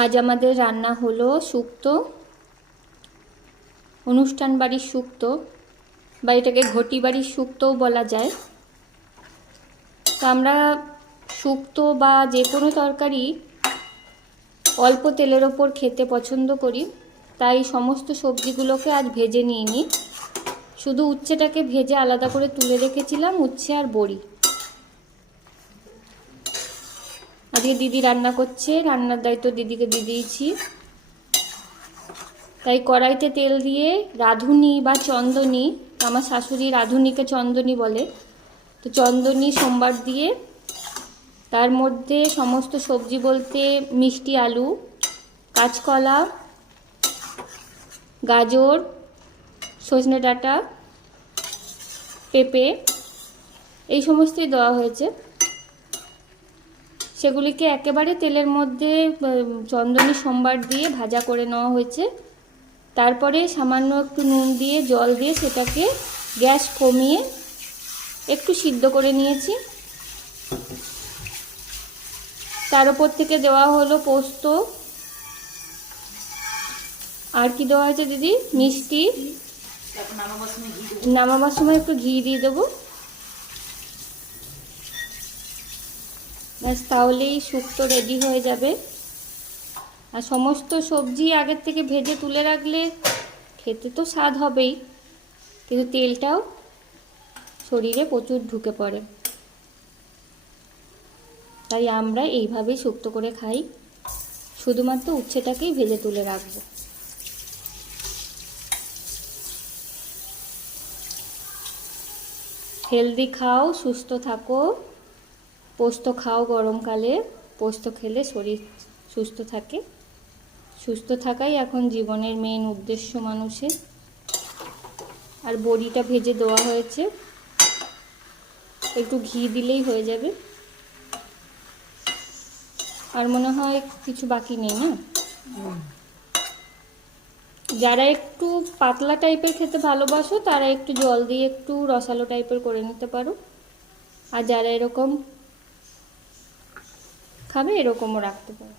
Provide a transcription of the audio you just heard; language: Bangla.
আজ আমাদের রান্না হলো শুক্তো, অনুষ্ঠান বাড়ির শুক্তো বা এটাকে ঘটি বাড়ির শুক্তোও বলা যায়। তো আমরা শুক্তো বা যে কোনো তরকারি অল্প তেলের ওপর খেতে পছন্দ করি, তাই সমস্ত সবজিগুলোকে আজ ভেজে নিয়ে নিই। শুধু উচ্ছেটাকে ভেজে আলাদা করে তুলে রেখেছিলাম, উচ্ছে আর বড়ি। আজকে দিদি রান্না করছে, রান্নার দায়িত্ব দিদিকে দিয়ে দিয়েছি। তাই কড়াইতে তেল দিয়ে রাঁধুনি বা চন্দনী, আমার শাশুড়ি রাঁধুনিকে চন্দনী বলে, তো চন্দনী সোমবার দিয়ে তার মধ্যে সমস্ত সবজি বলতে মিষ্টি আলু, কাঁচকলা, গাজর, সজনে ডাঁটা, পেঁপে এই সমস্তই দেওয়া হয়েছে। সেগুলিকে একেবারে তেলের মধ্যে চন্দনী সোমবার দিয়ে ভাজা করে নেওয়া হয়েছে। তারপরে সামান্য একটু নুন দিয়ে জল দিয়ে সেটাকে গ্যাস কমিয়ে একটু সিদ্ধ করে নিয়েছি। তার উপর থেকে দেওয়া হলো পোস্ত, আর কি দেওয়া হয়েছে দিদি? মিষ্টি। নামাবার সময় একটু ঘি দিয়ে দেবো, ব্যাস তাহলেই শুক্তো রেডি হয়ে যাবে। আর সমস্ত সবজি আগের থেকে ভেজে তুলে রাখলে খেতে তো স্বাদ হবেই, কিন্তু তেলটাও শরীরে প্রচুর ঢুকে পড়ে। তাই আমরা এইভাবেই শুক্তো করে খাই, শুধুমাত্র উচ্ছেটাকেই ভেজে তুলে রাখবো। হেলদি খাও, সুস্থ থাকো, পোস্ত খাও গরমকালে, পোস্ত খেলে শরীর সুস্থ থাকে। সুস্থ থাকাই এখন জীবনের মেন উদ্দেশ্য মানুষের। আর বড়িটা ভেজে দেওয়া হয়েছে, একটু ঘি দিলেই হয়ে যাবে। আর মনে হয় কিছু বাকি নেই না? যারা একটু পাতলা টাইপের খেতে ভালোবাসো তারা একটু জল দিয়ে একটু রসালো টাইপের করে নিতে পারো, আর যারা এরকম খাবে এরকমও রাখতে পারো।